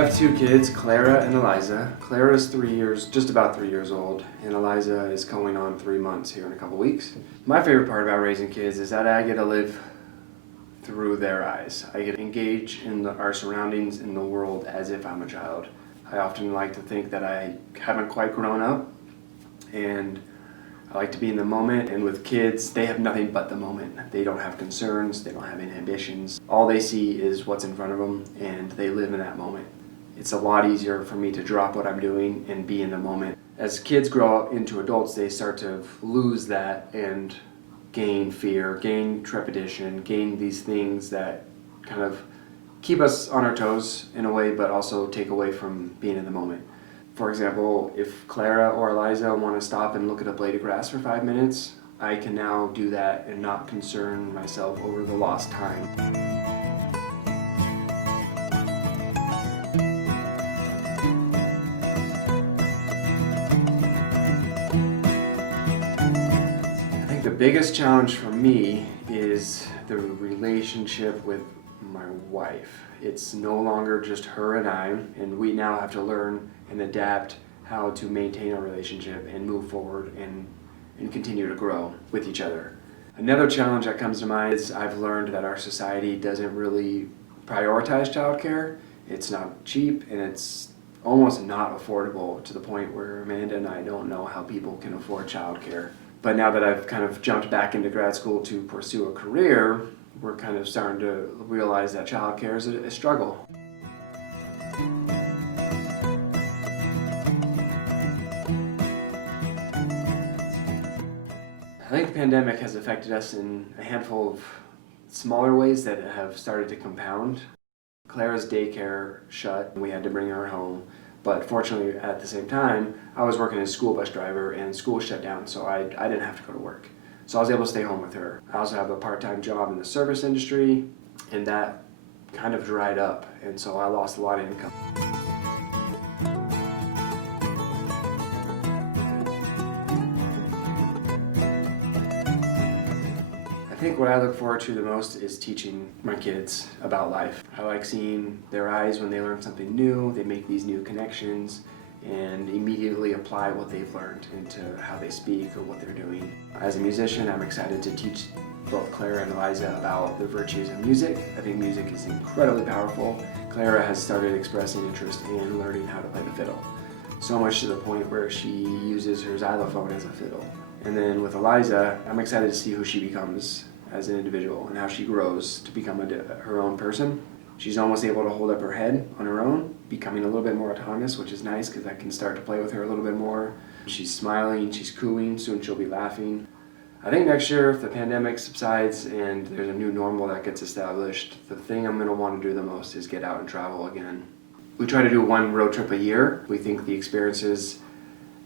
I have two kids, Clara and Eliza. Clara is just about 3 years old, and Eliza is going on 3 months here in a couple weeks. My favorite part about raising kids is that I get to live through their eyes. I get to engage in our surroundings in the world as if I'm a child. I often like to think that I haven't quite grown up, and I like to be in the moment. And with kids, they have nothing but the moment. They don't have concerns, they don't have any ambitions. All they see is what's in front of them, and they live in that moment. It's a lot easier for me to drop what I'm doing and be in the moment. As kids grow up into adults, they start to lose that and gain fear, gain trepidation, gain these things that kind of keep us on our toes in a way, but also take away from being in the moment. For example, if Clara or Eliza want to stop and look at a blade of grass for 5 minutes, I can now do that and not concern myself over the lost time. I think the biggest challenge for me is the relationship with my wife. It's no longer just her and I, and we now have to learn and adapt how to maintain our relationship and move forward and continue to grow with each other. Another challenge that comes to mind is I've learned that our society doesn't really prioritize childcare. It's not cheap, and it's almost not affordable, to the point where Amanda and I don't know how people can afford childcare. But now that I've kind of jumped back into grad school to pursue a career, we're kind of starting to realize that childcare is a struggle. I think the pandemic has affected us in a handful of smaller ways that have started to compound. Clara's daycare shut, and we had to bring her home. But fortunately, at the same time, I was working as a school bus driver, and school shut down, so I didn't have to go to work. So I was able to stay home with her. I also have a part-time job in the service industry, and that kind of dried up, and so I lost a lot of income. I think what I look forward to the most is teaching my kids about life. I like seeing their eyes when they learn something new, they make these new connections, and immediately apply what they've learned into how they speak or what they're doing. As a musician, I'm excited to teach both Clara and Eliza about the virtues of music. I think music is incredibly powerful. Clara has started expressing interest in learning how to play the fiddle, so much to the point where she uses her xylophone as a fiddle. And then with Eliza, I'm excited to see who she becomes as an individual and how she grows to become her own person. She's almost able to hold up her head on her own, becoming a little bit more autonomous, which is nice because I can start to play with her a little bit more. She's smiling, she's cooing, soon she'll be laughing. I think next year, if the pandemic subsides and there's a new normal that gets established, the thing I'm going to want to do the most is get out and travel again. We try to do one road trip a year. We think the experiences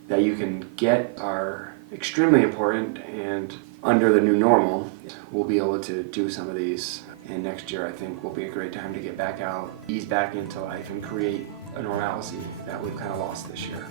that you can get are extremely important, and under the new normal, we'll be able to do some of these. And next year, I think, will be a great time to get back out, ease back into life, and create a normalcy that we've kind of lost this year.